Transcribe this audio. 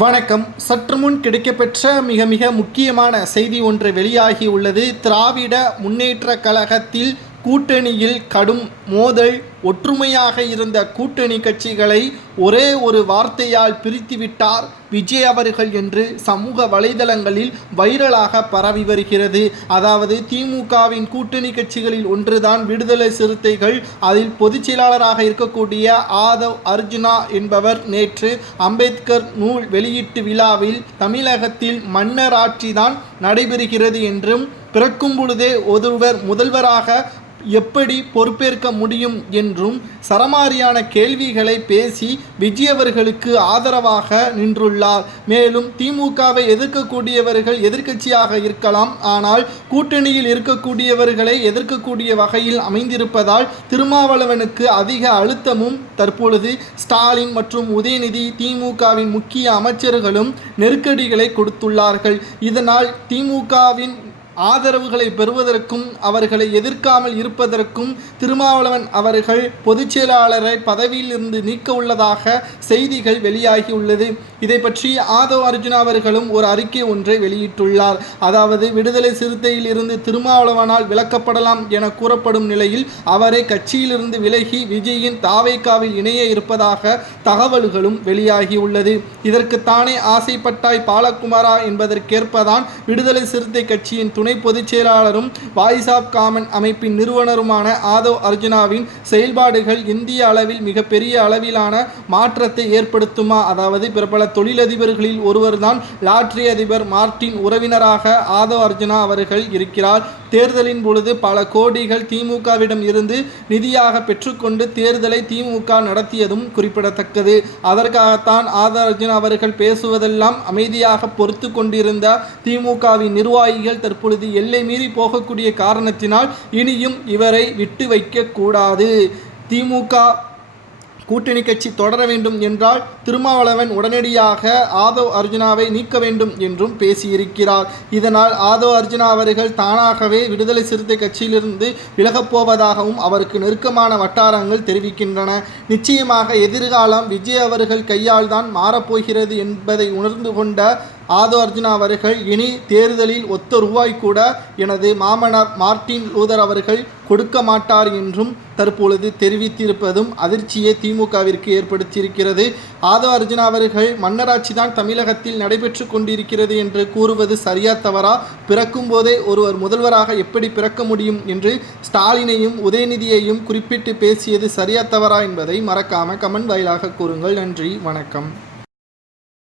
வணக்கம். சற்று முன் கிடைக்கப்பெற்ற மிக முக்கியமான செய்தி ஒன்று வெளியாகி உள்ளது. திராவிட முன்னேற்றக் கழகத்தில் கூட்டணியில் கடும் மோதல். ஒற்றுமையாக இருந்த கூட்டணி கட்சிகளை ஒரே ஒரு வார்த்தையால் பிரித்துவிட்டார் விஜய் அவர்கள் என்று சமூக வலைதளங்களில் வைரலாக பரவி வருகிறது. அதாவது திமுகவின் கூட்டணி கட்சிகளில் ஒன்றுதான் விடுதலை சிறுத்தைகள். அதில் பொதுச் செயலாளராக இருக்கக்கூடிய ஆதவ் அர்ஜுனா என்பவர் நேற்று அம்பேத்கர் நூல் வெளியீட்டு விழாவில் தமிழகத்தில் மன்னராட்சி தான் நடைபெறுகிறது என்றும், பிறக்கும் பொழுதே ஒருவர் முதல்வராக எப்படி பொறுப்பேற்க முடியும் என்றும் சரமாரியான கேள்விகளை பேசி விஜய் அவர்களுக்கு ஆதரவாக நின்றுள்ளார். மேலும் திமுகவை எதிர்க்கக்கூடியவர்கள் எதிர்க்கட்சியாக இருக்கலாம், ஆனால் கூட்டணியில் இருக்கக்கூடியவர்களை எதிர்க்கக்கூடிய வகையில் அமைந்திருப்பதால் திருமாவளவனுக்கு அதிக அழுத்தமும் தற்பொழுது ஸ்டாலின் மற்றும் உதயநிதி திமுகவின் முக்கிய அமைச்சர்களும் நெருக்கடிகளை கொடுத்துள்ளார்கள். இதனால் திமுகவின் ஆதரவுகளை பெறுவதற்கும் அவர்களை எதிர்க்காமல் இருப்பதற்கும் திருமாவளவன் அவர்கள் பொதுச் செயலாளரை பதவியில் இருந்து நீக்க உள்ளதாக செய்திகள் வெளியாகியுள்ளது. இதை பற்றி ஆதவ் அர்ஜுனா அவர்களும் ஒரு அறிக்கை ஒன்றை வெளியிட்டுள்ளார். அதாவது விடுதலை சிறுத்தையில் இருந்து திருமாவளவனால் விலக்கப்படலாம் என கூறப்படும் நிலையில் அவரை கட்சியிலிருந்து விலகி விஜயின் தாவேக்காவில் இணைய இருப்பதாக தகவல்களும் வெளியாகியுள்ளது. இதற்குத்தானே ஆசைப்பட்டாய் பாலகுமாரா என்பதற்கேற்பதான் விடுதலை சிறுத்தை கட்சியின் துணை பொதுச் செயலாளரும் வாய்ஸ் ஆஃப் காமன் அமைப்பின் நிறுவனருமான ஆதவ் அர்ஜுனாவின் செயல்பாடுகள் இந்திய அளவில் மிகப்பெரிய அளவிலான மாற்றத்தை ஏற்படுத்துமா? அதாவது பிரபல தொழிலதிபர்களில் ஒருவர்தான் லாட்டரி அதிபர் மார்ட்டின் உறவினராக ஆதவ் அர்ஜுனா அவர்கள் இருக்கிறார். தேர்தலின் பொழுது பல கோடிகள் திமுகவிடம் இருந்து நிதியாக பெற்றுக்கொண்டு தேர்தலை திமுக நடத்தியதும் குறிப்பிடத்தக்கது. அதற்காகத்தான் ஆதவ் அர்ஜுனா அவர்கள் பேசுவதெல்லாம் அமைதியாக பொறுத்து கொண்டிருந்த திமுகவின் நிர்வாகிகள் தற்பொழுது எல்லை மீறி போகக்கூடிய காரணத்தினால் இனியும் இவரை விட்டு வைக்க கூடாது. திமுக கூட்டணி கட்சி தொடர வேண்டும் என்றால் திருமாவளவன் உடனடியாக ஆதவ் அர்ஜுனாவை நீக்க வேண்டும் என்றும் பேசியிருக்கிறார். இதனால் ஆதவ் அர்ஜுனா அவர்கள் தானாகவே விடுதலை சிறுத்தை கட்சியிலிருந்து விலகப் போவதாகவும் அவருக்கு நெருக்கமான வட்டாரங்கள் தெரிவிக்கின்றன. நிச்சயமாக எதிர்காலம் விஜய் அவர்கள் கையால் தான் மாறப்போகிறது என்பதை உணர்ந்து கொண்ட ஆதவ் அர்ஜுனா அவர்கள் இனி தேர்தலில் ஒத்த ரூபாய் கூட எனது மாமனார் மார்ட்டின் லூதர் அவர்கள் கொடுக்க மாட்டார் என்றும் தற்பொழுது தெரிவித்திருப்பதும் அதிர்ச்சியை திமுகவிற்கு ஏற்படுத்தியிருக்கிறது. ஆதவ் அர்ஜுனா அவர்கள் மன்னராட்சி தான் தமிழகத்தில் நடைபெற்று கொண்டிருக்கிறது என்று கூறுவது சரியா தவறா? பிறக்கும் போதே ஒருவர் முதல்வராக எப்படி பிறக்க முடியும் என்று ஸ்டாலினையும் உதயநிதியையும் குறிப்பிட்டு பேசியது சரியா தவறா என்பதை மறக்காம கமெண்ட் வாயிலாக கூறுங்கள். நன்றி, வணக்கம்.